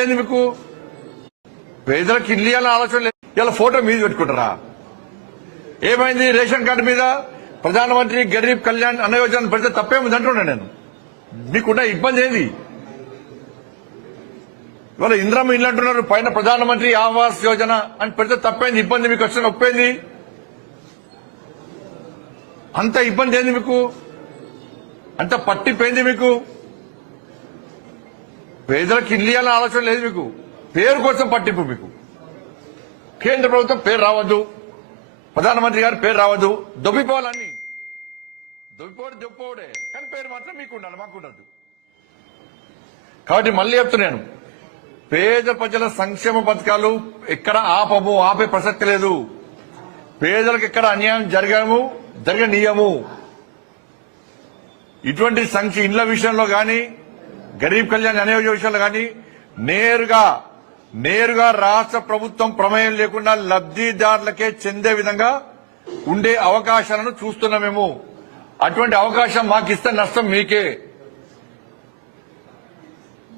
ఏంది మీకు? పేదలకు ఇల్లు ఇవ్వాలని ఆలోచన లేదు. ఇలా ఫోటో మీద పెట్టుకుంటారా? ఏమైంది రేషన్ కార్డు మీద? ప్రధానమంత్రి గరీబ్ కళ్యాణ్ అన్న యోజన పెడితే తప్పేముంది అంటున్నా నేను. మీకున్న ఇబ్బంది ఏది? ఇవాళ ఇంద్రమ్మ ఇల్లు అంటున్నారు పైన ప్రధానమంత్రి ఆవాస్ యోజన అని పెడితే తప్పేంది? ఇబ్బంది మీకు వచ్చిన ఒప్పేంది? అంత ఇబ్బంది ఏంది మీకు? అంత పట్టిపోయింది మీకు? పేదలకు ఇల్లు అన్న ఆలోచన లేదు మీకు. పేరు కోసం పట్టింపు మీకు. కేంద్ర ప్రభుత్వం పేరు రావద్దు. ప్రధానమంత్రి గారి పేరు రావద్దు. దొబ్బిపోవాలని దొబ్బిపోడు దొబ్బిపోడే. కానీ పేరు మాత్రం మీకు ఉండాలి మాకు ఉండద్దు. కాబట్టి మళ్ళీ చెప్తున్నాను పేద ప్రజల సంక్షేమ పథకాలు ఎక్కడ ఆపము ఆపే ప్రసక్తి లేదు. పేదలకు ఎక్కడ అన్యాయం జరగము జరగనీయము. ఇటువంటి సంక్ష ఇండ్ల విషయంలో కానీ గరీబ్ కళ్యాణ్ అనే విషయాలు కానీ నేరుగా నేరుగా రాష్ట్ర ప్రభుత్వం ప్రమేయం లేకుండా లబ్ధిదారులకే చెందే విధంగా ఉండే అవకాశాలను చూస్తున్నాం మేము. అటువంటి అవకాశం మాకు ఇస్తే నష్టం మీకే.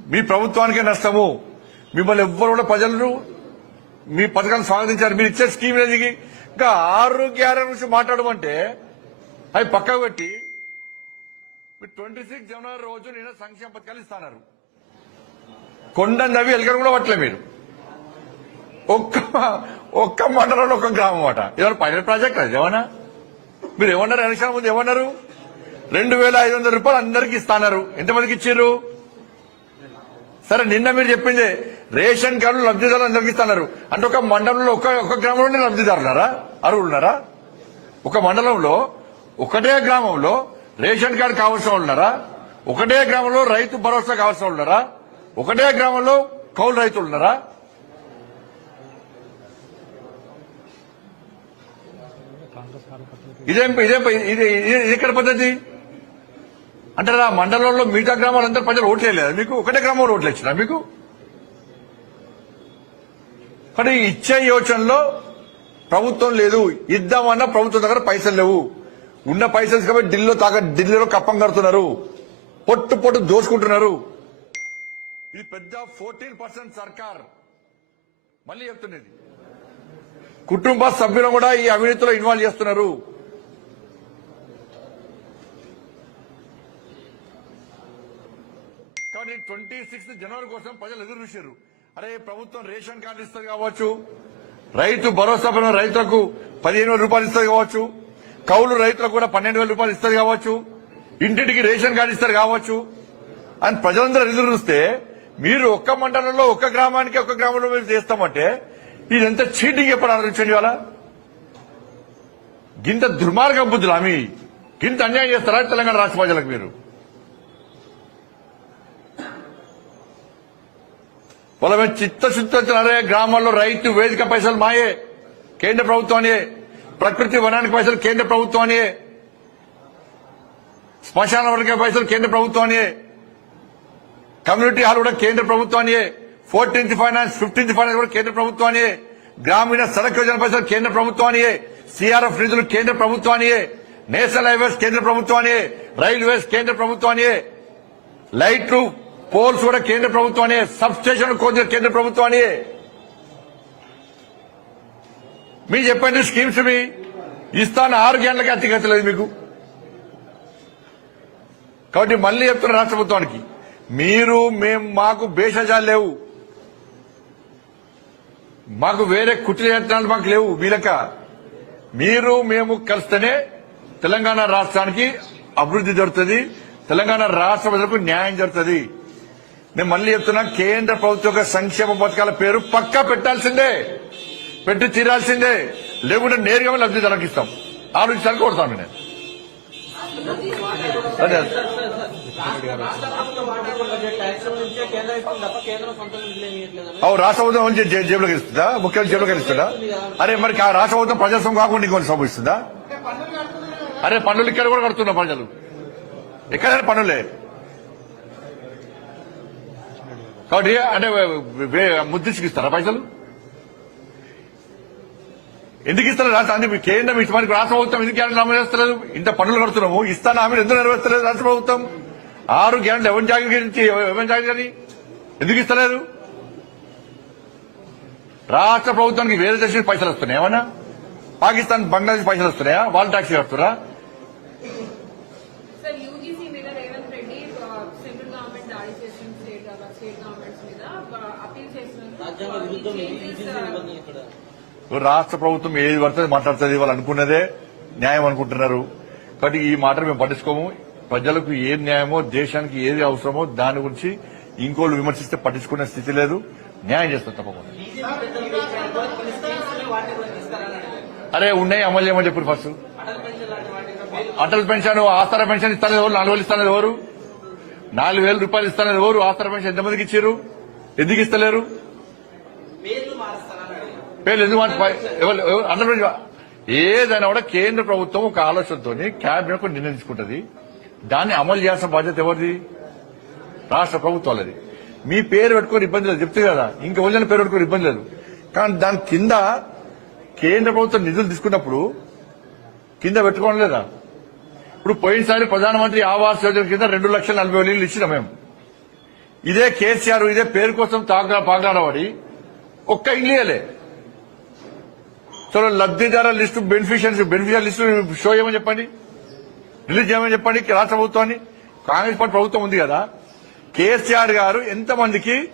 మీ ప్రభుత్వానికే నష్టము. మిమ్మల్ని ఎవ్వరు కూడా ప్రజలు మీ పథకాన్ని స్వాగతించారు. మీరు ఇచ్చే స్కీమ్ ఇంకా ఆరోగ్య గురించి మాట్లాడమంటే అవి పక్కకు పెట్టి మీరు ట్వంటీ సిక్స్ జనవరి రోజు నేను సంక్షేమ పథకాలు ఇస్తాన్నారు. కొండ నవి ఎలకలు కూడా పట్టలే మీరు. ఒక్క ఒక్క మండలంలో ఒక్క గ్రామం అట. ఏమన్నా పైలట్ ప్రాజెక్ట్ అది ఏమన్నా? మీరు ఏమన్నారు? ఎలక్షన్ ముందు ఏమన్నారు? రెండు వేల ఐదు వందల రూపాయలు అందరికి ఇస్తాన్నారు. ఎంతమందికి ఇచ్చారు సరే నిన్న మీరు చెప్పింది రేషన్ కార్డు లబ్ధిదారులు అందరికి ఇస్తున్నారు. అంటే ఒక మండలంలో ఒక ఒక గ్రామంలోనే లబ్ధిదారులారా? అరువులున్నారా ఒక మండలంలో ఒకటే గ్రామంలో రేషన్ కార్డు కావాల్సిన ఉన్నారా? ఒకటే గ్రామంలో రైతు భరోసా కావాల్సిన ఉన్నారా? ఒకటే గ్రామంలో కౌలు రైతులు ఉన్నారా? ఇదేం ఇదేం ఇది ఇక్కడ పద్ధతి? అంటే ఆ మండలంలో మిగతా గ్రామాలందరూ ప్రజలు ఓట్లేదు మీకు? ఒకటే గ్రామంలో ఓట్లు ఇచ్చినా మీకు? కానీ ఇచ్చే యోచనలో ప్రభుత్వం లేదు. ఇద్దామన్నా ప్రభుత్వం దగ్గర పైసలు లేవు. ఉన్న పైసెన్స్ కాబట్టి ఢిల్లీలో తాగ ఢిల్లీలో కప్పం కడుతున్నారు. పొట్టు పొట్టు దోసుకుంటున్నారు. ఇది పెద్ద ఫోర్టీన్ పర్సెంట్ సర్కార్. మళ్ళీ చెప్తున్నది. కుటుంబ సభ్యులను కూడా ఈ అవినీతిలో ఇన్వాల్వ్ చేస్తున్నారు. కానీ ట్వంటీ సిక్స్త్ జనవరి కోసం ప్రజలు ఎదురు చూశారు. అరే ప్రభుత్వం రేషన్ కార్డు ఇస్తుంది కావచ్చు. రైతు భరోసా పైన రైతులకు పదిహేను రూపాయలు ఇస్తుంది కావచ్చు. కౌలు రైతులకు కూడా పన్నెండు వేల రూపాయలు ఇస్తారు కావచ్చు. ఇంటింటికి రేషన్ కార్డు ఇస్తారు కావచ్చు. అని ప్రజలందరూ ఎదురు చూస్తే మీరు ఒక్క మండలంలో ఒక్క గ్రామానికి ఒక్క గ్రామంలో మీరు చేస్తామంటే ఇదంత చీటింగ్ ఎప్పుడు ఆలోచించండి ఇవాళ? గింత దుర్మార్గం బుద్ధులు ఆమె గింత అన్యాయం చేస్తారా తెలంగాణ రాష్ట్ర ప్రజలకు మీరు? వాళ్ళ మీద చిత్తశుద్ధి వచ్చినారే గ్రామాల్లో రైతు వేదిక పైసలు మాయే కేంద్ర ప్రభుత్వాన్ని ప్రకృతి వనానికి పైసలు కేంద్ర ప్రభుత్వాన్ని శ్మశాన వర్గ పైసలు కేంద్ర ప్రభుత్వాన్ని కమ్యూనిటీ హాల్ కూడా కేంద్ర ప్రభుత్వాన్ని ఫోర్టీన్త్ ఫైనాన్స్ ఫిఫ్టీన్త్ ఫైనాన్స్ కూడా కేంద్ర ప్రభుత్వాన్ని గ్రామీణ సడక్ యోజన పైసలు కేంద్ర ప్రభుత్వాన్ని సిఆర్ఎఫ్ నిధులు కేంద్ర ప్రభుత్వానియే నేషనల్ హైవేస్ కేంద్ర ప్రభుత్వాన్ని రైల్వేస్ కేంద్ర ప్రభుత్వానియే లైట్లు పోల్స్ కూడా కేంద్ర ప్రభుత్వాన్ని సబ్ స్టేషన్ కొంచెం కేంద్ర ప్రభుత్వాన్ని మీ చెప్పండి స్కీమ్స్ మీ? ఇస్తాను ఆరు గంటలకి అతిగతి లేదు మీకు. కాబట్టి మళ్ళీ చెప్తున్న రాష్ట్ర ప్రభుత్వానికి మీరు మేము మాకు భేషజాలు లేవు. మాకు వేరే కుట్ర యత్నాలు మాకు లేవు. వీలక మీరు మేము కలిస్తేనే తెలంగాణ రాష్ట్రానికి అభివృద్ధి జరుగుతుంది. తెలంగాణ రాష్ట్ర ప్రజలకు న్యాయం జరుగుతుంది. నేను మళ్ళీ చెప్తున్నా కేంద్ర ప్రభుత్వ సంక్షేమ పథకాల పేరు పక్కా పెట్టాల్సిందే. పెట్టి తీరాల్సిందే. లేకుంటే నేరుగా లబ్ధిదారులకు ఇస్తాం. ఆలోచించాలి కొడతాను నేను. అదే. అవు రాష్ట్ర ప్రభుత్వం జే- జేబులోకి ఇస్తుందా ముఖ్యమంత్రి జేబులోకి ఇస్తుందా అరే మరి ఆ రాష్ట్ర ప్రభుత్వం ప్రజాస్వామ్యం కాకుండా ఇంకొన్ని సంభవిస్తుందా అరే పన్నులు ఇక్కడ కూడా కడుతున్నా ప్రజలు. ఎక్కడైనా పన్నులే. కాబట్టి అంటే ముద్దించుకు ఇస్తారా పైసలు? ఎందుకు ఇస్తారు రాష్ట్ర అంటే మీ కేంద్రం ఇష్టమానికి రాష్ట్ర ప్రభుత్వం ఎందుకు గ్యారెంటీ అమలు చేస్తలేదు? ఇంత పన్నులు కడుతున్నాము ఇస్తాను హామీలు ఎందుకు నెరవేర్చలేదు రాష్ట్ర ప్రభుత్వం? ఆరు గ్యారెంటీ ఎవరి జాగ్రత్త గురించి ఎవరి జాగ్రత్త ఎందుకు ఇస్తలేదు రాష్ట్ర ప్రభుత్వానికి వేరే దేశం నుంచి పైసలు వస్తున్నాయి ఏమన్నా? పాకిస్తాన్ బంగ్లాదేశ్ పైసలు వస్తున్నాయా? వాళ్ళు ట్యాక్స్ కడుతురా రాజ్యాంగ విరుద్ధం ఇది యూజీసీ చేస్తున్నారు నిబంధన ఇక్కడ రాష్ట్ర ప్రభుత్వం ఏది పడితే మాట్లాడుతుంది వాళ్ళు అనుకున్నదే న్యాయం అనుకుంటున్నారు. కాబట్టి ఈ మాట మేము పట్టించుకోము. ప్రజలకు ఏది న్యాయమో దేశానికి ఏది అవసరమో దాని గురించి ఇంకోళ్ళు విమర్శిస్తే పట్టించుకునే స్థితి లేదు. న్యాయం చేస్తాం తప్పకుండా. అరే ఉన్నాయి అమలు చేయమని చెప్పారు ఫస్ట్ అటల్ పెన్షన్ ఆస్తార పెన్షన్ ఇస్తానది ఎవరు? నాలుగు వేలు ఇస్తానది ఎవరు? నాలుగు వేల రూపాయలు ఇస్తానది ఎవరు? ఆస్తార పెన్షన్ ఎంతమందికి ఇచ్చారు? ఎందుకు ఇస్తలేరు? పేర్లు ఎందుకు మార్చి ఎవరు ఏదైనా కూడా కేంద్ర ప్రభుత్వం ఒక ఆలోచనతో క్యాబినెట్కు దాన్ని అమలు చేయాల్సిన బాధ్యత ఎవరిది? రాష్ట్ర ప్రభుత్వాలది. మీ పేరు పెట్టుకొని ఇబ్బంది లేదు. చెప్తే కదా ఇంక వదిలిన పేరు పెట్టుకొని ఇబ్బంది లేదు. కానీ దాని కింద కేంద్ర ప్రభుత్వం నిధులు తీసుకున్నప్పుడు కింద పెట్టుకోవడం లేదా? ఇప్పుడు పోయినసారి ప్రధానమంత్రి ఆవాస్ యోజన కింద రెండు లక్షల నలభై వేలు ఇల్లు ఇచ్చినాం మేము. ఇదే కేసీఆర్ ఇదే పేరు కోసం తాగా పాగాడబడి ఒక్క ఇల్లు చలో లబ్ధిదారుల list beneficiaries beneficiary list show చేయమని చెప్పండి? రిలీజ్ చేయమని చెప్పండి? రాష్ట్ర ప్రభుత్వాన్ని? కాంగ్రెస్ పార్టీ ప్రభుత్వం ఉంది కదా. కేసీఆర్ గారు ఎంతమందికి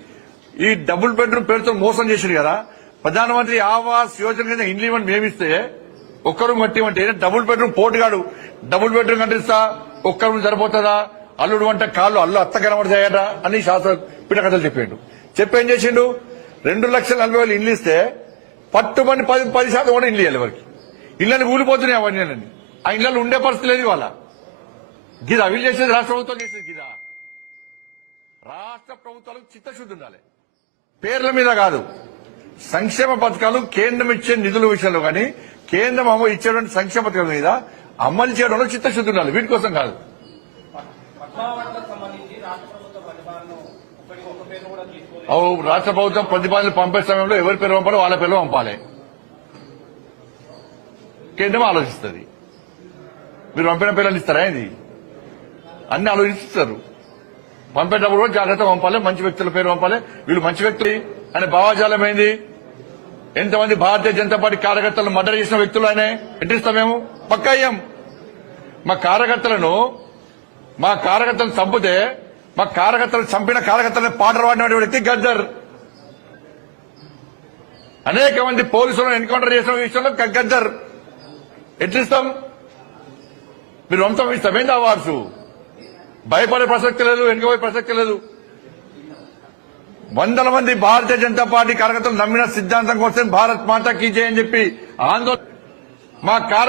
ఈ డబుల్ బెడ్రూమ్ పేరుతో మోసం చేసింది కదా? ప్రధానమంత్రి ఆవాస్ యోజన కింద ఇండ్లు ఇవ్వని మేమిస్తే ఒక్కరు మట్టి డబుల్ బెడ్రూమ్ పోటుగాడు డబుల్ బెడ్రూమ్ కట్టిస్తా ఒక్కరు సరిపోతుందా? అల్లుడు వంట కాళ్ళు అల్లు అత్త కనబడతాయట అని శాస్త్ర పిటకథలు చెప్పిండు. చెప్పేం చేసిండు? రెండు లక్షల నలభై వేలు ఇల్లు ఇస్తే పట్టుమని పది పది శాతం కూడా ఇల్లు ఇవ్వాలి ఎవరికి. ఇళ్ళని ఊలిపోతున్నాయి అవన్నీ ఆ ఇళ్ళలో ఉండే పరిస్థితి లేదు వాళ్ళ గిదా వీళ్ళు చేసేది రాష్ట్ర ప్రభుత్వం చేసేది గిదా. రాష్ట్ర ప్రభుత్వాలకు చిత్తశుద్ధి ఉండాలి. పేర్ల మీద కాదు. సంక్షేమ పథకాలు కేంద్రం ఇచ్చే నిధుల విషయంలో కానీ కేంద్రం అమలు ఇచ్చేటువంటి సంక్షేమ పథకాల మీద అమలు చేయడంలో చిత్తశుద్ధి ఉండాలి. వీటి కోసం కాదు పద్మావతికి సంబంధించి రాష్ట్ర ప్రభుత్వ ప్రతిపాదన ఒకటి ఒక పేరు కూడా తీసుకోలేదు అవు రాష్ట్ర ప్రభుత్వం ప్రతిపాదనలు పంపే సమయంలో ఎవరి పేరు పంపాలో వాళ్ళ పేరు పంపాలి. కేంద్రం ఆలోచిస్తుంది. మీరు పంపిన పిల్లలు ఇస్తారా ఇది అన్ని ఆలోచిస్తారు. పంపేటప్పుడు కూడా జాగ్రత్త పంపాలి మంచి వ్యక్తుల పేరు పంపాలి. వీళ్ళు మంచి వ్యక్తులు అనే భావాజాలం ఏంది? ఎంతమంది భారతీయ జనతా పార్టీ కార్యకర్తలను మర్డర్ చేసిన వ్యక్తులు ఆయన? ఎట్టిస్తాం మేము? పక్క అయ్యాం మా కార్యకర్తలను మా కార్యకర్తలను చంపితే మా కార్యకర్తలు చంపిన కార్యకర్తలను పాటలు పాడిన వ్యక్తి గద్దర్ అనేక మంది పోలీసులను ఎన్కౌంటర్ చేసిన విషయంలో గద్దర్ ఎట్లిస్తాం? మీరు వంశం ఇస్తాం. ఏంటి అవార్డ్స్? భయపడే ప్రసక్తి లేదు వెనుకపోయే ప్రసక్తి లేదు. వందల మంది భారతీయ జనతా పార్టీ కార్యకర్తలు నమ్మిన సిద్ధాంతం కోసం భారత్ మాత కీ అని చెప్పి ఆందోళన మా కార్య